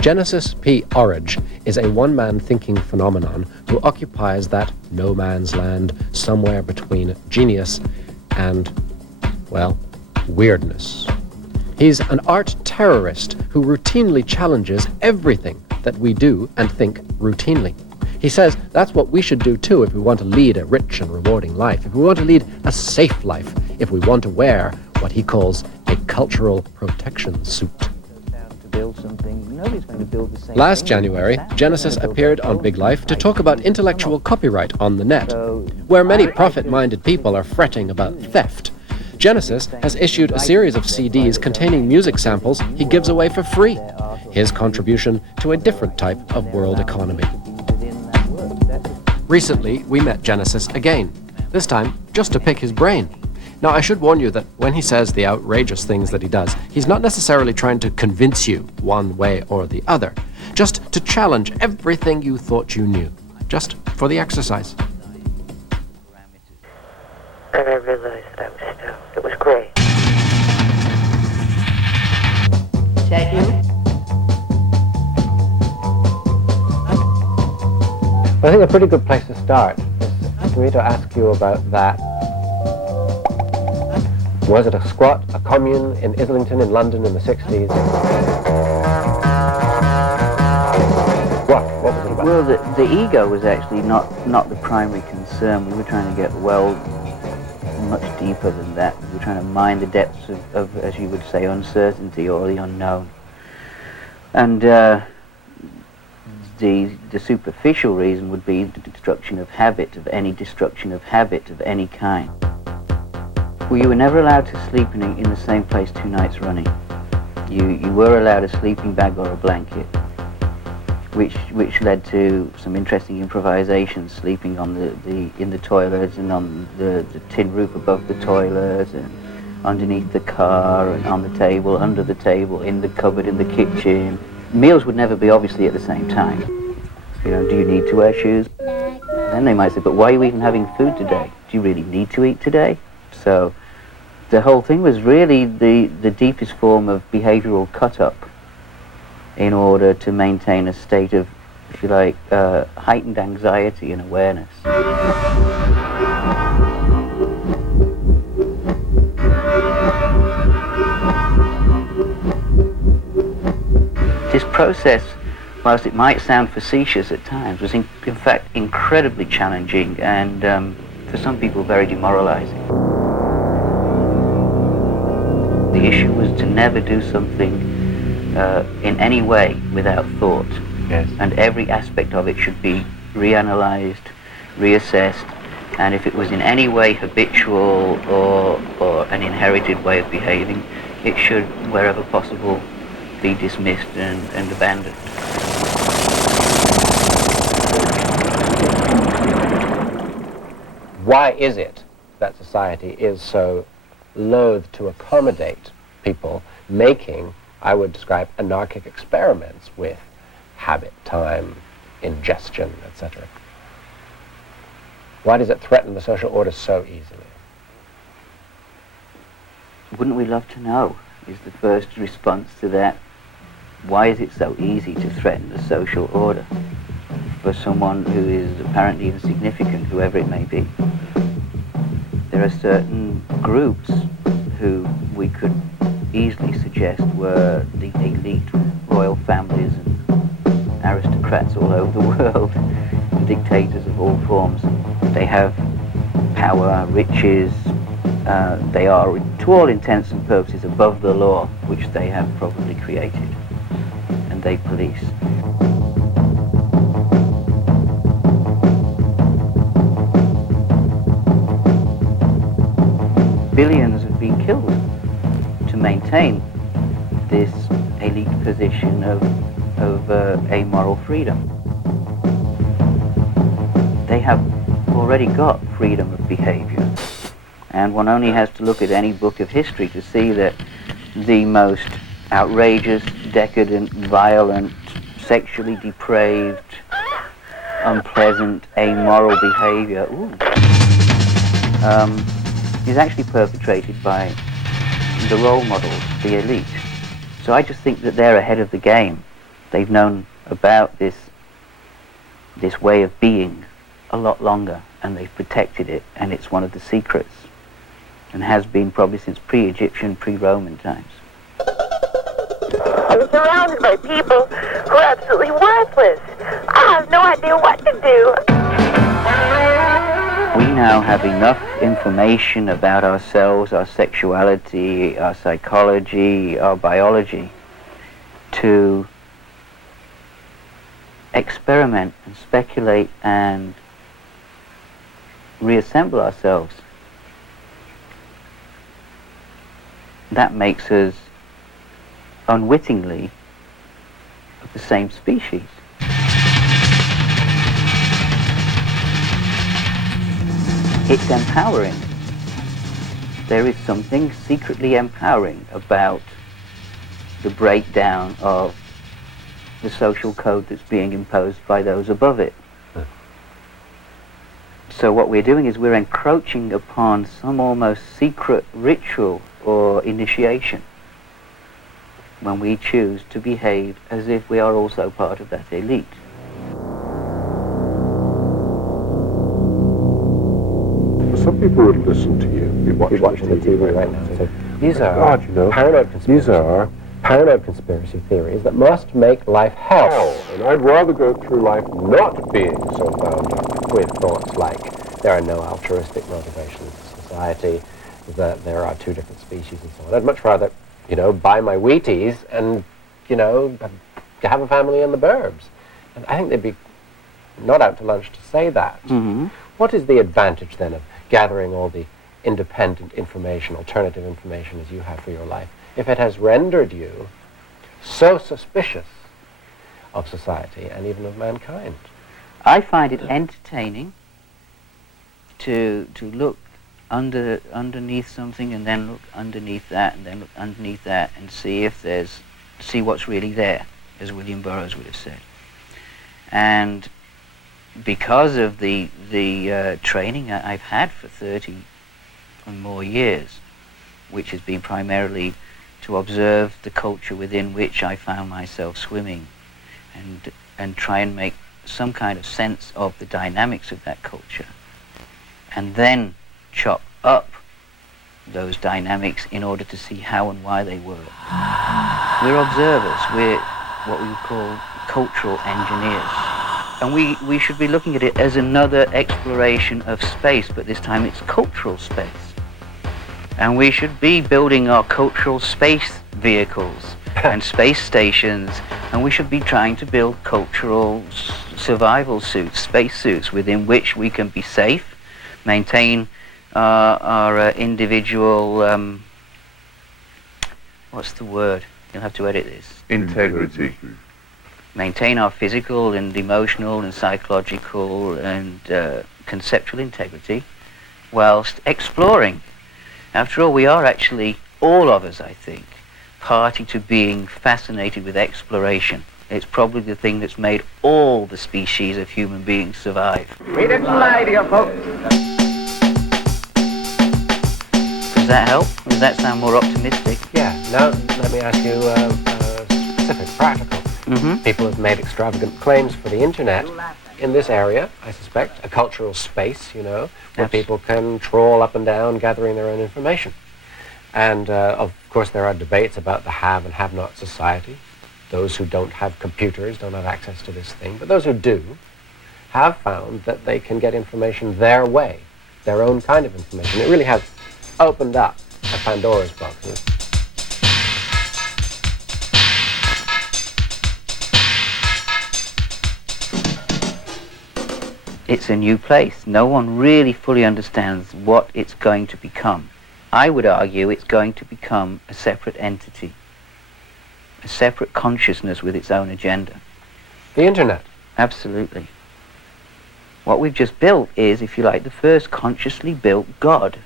Genesis P-Orridge is a one-man thinking phenomenon who occupies that no man's land somewhere between genius and, well, weirdness. He's an art terrorist who routinely challenges everything that we do and think routinely. He says that's what we should do too if we want to lead a rich and rewarding life, if we want to lead a safe life, if we want to wear what he calls a cultural protection suit. Last January, Genesis appeared on Big Life to talk about intellectual copyright on the net. Where many profit-minded people are fretting about theft, Genesis has issued a series of CDs containing music samples he gives away for free, his contribution to a different type of world economy. Recently, we met Genesis again, this time just to pick his brain. Now, I should warn you that when he says the outrageous things that he does, he's not necessarily trying to convince you one way or the other, just to challenge everything you thought you knew, just for the exercise. And I realized that I was stoned. It was great. Is that you? I think a pretty good place to start is for me to ask you about that. Was it a squat, a commune in Islington in London in the 60s? What was it about? Well, the ego was actually not the primary concern. We were trying to get much deeper than that. We were trying to mine the depths of, as you would say, uncertainty or the unknown. And the superficial reason would be the destruction of habit, of any destruction of habit of any kind. Well, you were never allowed to sleep in the same place 2 nights running. You were allowed a sleeping bag or a blanket, which led to some interesting improvisations, sleeping on in the toilets and on the tin roof above the toilet and underneath the car and on the table, under the table, in the cupboard, in the kitchen. Meals would never be obviously at the same time. You know, do you need to wear shoes? Then they might say, but why are you even having food today? Do you really need to eat today? So the whole thing was really the deepest form of behavioral cut-up in order to maintain a state of, if you like, heightened anxiety and awareness. This process, whilst it might sound facetious at times, was in fact incredibly challenging and for some people very demoralizing. The issue was to never do something in any way without thought. Yes. And every aspect of it should be reanalyzed, reassessed, and if it was in any way habitual or an inherited way of behaving, it should, wherever possible, be dismissed and abandoned. Why is it that society is so loath to accommodate people making, I would describe, anarchic experiments with habit, time, ingestion, etc.? Why does it threaten the social order so easily? Wouldn't we love to know, is the first response to that. Why is it so easy to threaten the social order for someone who is apparently insignificant, whoever it may be? There are certain groups who we could easily suggest were the elite royal families and aristocrats all over the world, dictators of all forms. They have power, riches, they are, to all intents and purposes, above the law, which they have probably created, and they police. Billions have been killed to maintain this elite position of amoral freedom. They have already got freedom of behavior, and one only has to look at any book of history to see that the most outrageous, decadent, violent, sexually depraved, unpleasant, amoral behavior is actually perpetrated by the role models, the elite. So I just think that they're ahead of the game They've known about this way of being a lot longer, and they've protected it, and it's one of the secrets, and has been probably since pre-Egyptian, pre-Roman times. I'm surrounded by people who are absolutely worthless. I have no idea what to do. We now have enough information about ourselves, our sexuality, our psychology, our biology, to experiment and speculate and reassemble ourselves. That makes us unwittingly of the same species. It's empowering. There is something secretly empowering about the breakdown of the social code that's being imposed by those above it. So what we're doing is we're encroaching upon some almost secret ritual or initiation when we choose to behave as if we are also part of that elite. Some people would listen to you. Be watching the TV right now. So these are God, you know, paranoid conspiracy theories that must make life hell. and I'd rather go through life not being so bound up. With thoughts like there are no altruistic motivations in society, that there are two different species and so on. I'd much rather, buy my Wheaties and, have a family in the burbs. And I think they'd be not out to lunch to say that. Mm-hmm. What is the advantage then of gathering all the independent information, alternative information as you have for your life, if it has rendered you so suspicious of society and even of mankind? I find it entertaining to look underneath something and then look underneath that and then look underneath that and see what's really there, as William Burroughs would have said. And because of the training I've had for 30 or more years, which has been primarily to observe the culture within which I found myself swimming and try and make some kind of sense of the dynamics of that culture, and then chop up those dynamics in order to see how and why they work. We're observers. We're what we would call cultural engineers. And we should be looking at it as another exploration of space, but this time it's cultural space. And we should be building our cultural space vehicles and space stations, and we should be trying to build cultural survival suits, space suits, within which we can be safe, maintain our individual, what's the word? You'll have to edit this. Integrity. Maintain our physical and emotional and psychological and conceptual integrity whilst exploring. After all, we are actually, all of us, I think, party to being fascinated with exploration. It's probably the thing that's made all the species of human beings survive. We didn't lie to you, folks. Does that help? Does that sound more optimistic? Yeah. Now, let me ask you specific, practical. Mm-hmm. People have made extravagant claims for the internet in this area, I suspect, a cultural space, where Yes. people can trawl up and down gathering their own information. And, of course, there are debates about the have and have-not society. Those who don't have computers don't have access to this thing. But those who do have found that they can get information their way, their own kind of information. It really has opened up a Pandora's box. It's a new place. No one really fully understands what it's going to become. I would argue it's going to become a separate entity, a separate consciousness with its own agenda. The internet. Absolutely. What we've just built is, if you like, the first consciously built God.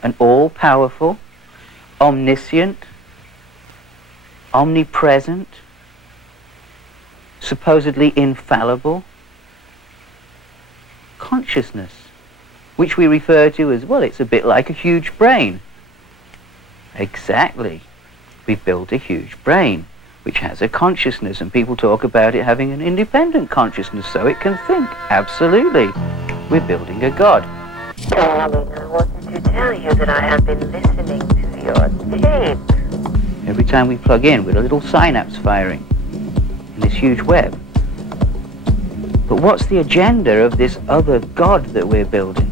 An all-powerful, omniscient, omnipresent, supposedly infallible consciousness, which we refer to as, well, it's a bit like a huge brain. Exactly. We built a huge brain. which has a consciousness, and people talk about it having an independent consciousness so it can think. Absolutely. We're building a God. Darling, I wanted to tell you that I have been listening to your tape. Every time we plug in, with a little synapse firing in this huge web. But what's the agenda of this other God that we're building?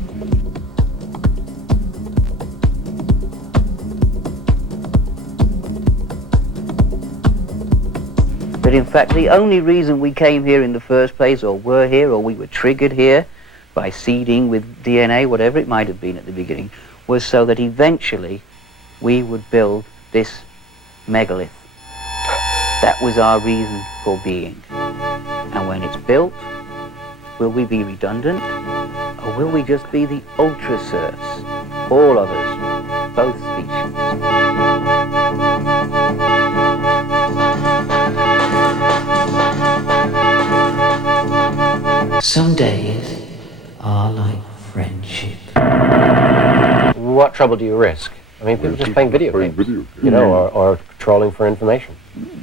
But in fact, the only reason we came here in the first place, or were here, or we were triggered here by seeding with DNA, whatever it might have been at the beginning, was so that eventually we would build this megalith. That was our reason for being. And when it's built, will we be redundant, or will we just be the ultra serfs, all of us, both species? Some days are like friendship. What trouble do you risk? I mean, people just playing video games, you know, or trolling for information.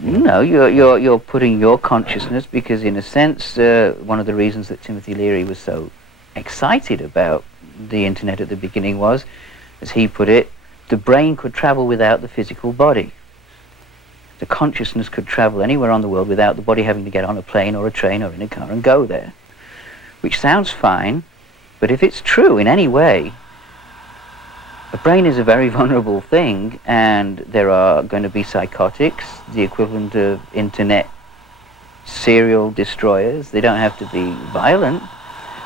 No, you're putting your consciousness, because in a sense, one of the reasons that Timothy Leary was so excited about the internet at the beginning was, as he put it, the brain could travel without the physical body. The consciousness could travel anywhere on the world without the body having to get on a plane or a train or in a car and go there. Which sounds fine, but if it's true in any way, the brain is a very vulnerable thing, and there are going to be psychotics, the equivalent of internet serial destroyers. They don't have to be violent.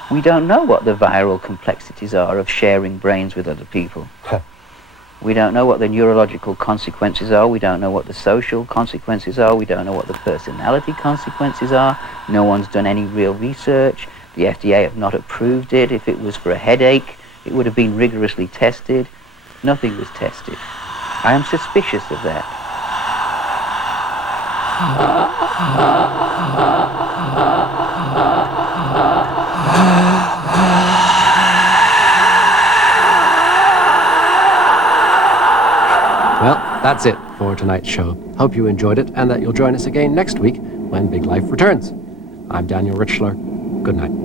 We don't know what the viral complexities are of sharing brains with other people. We don't know what the neurological consequences are. We don't know what the social consequences are. We don't know what the personality consequences are. No one's done any real research. The FDA have not approved it. If it was for a headache, it would have been rigorously tested. Nothing was tested. I am suspicious of that. Well, that's it for tonight's show. Hope you enjoyed it and that you'll join us again next week when Big Life returns. I'm Daniel Richler. Good night.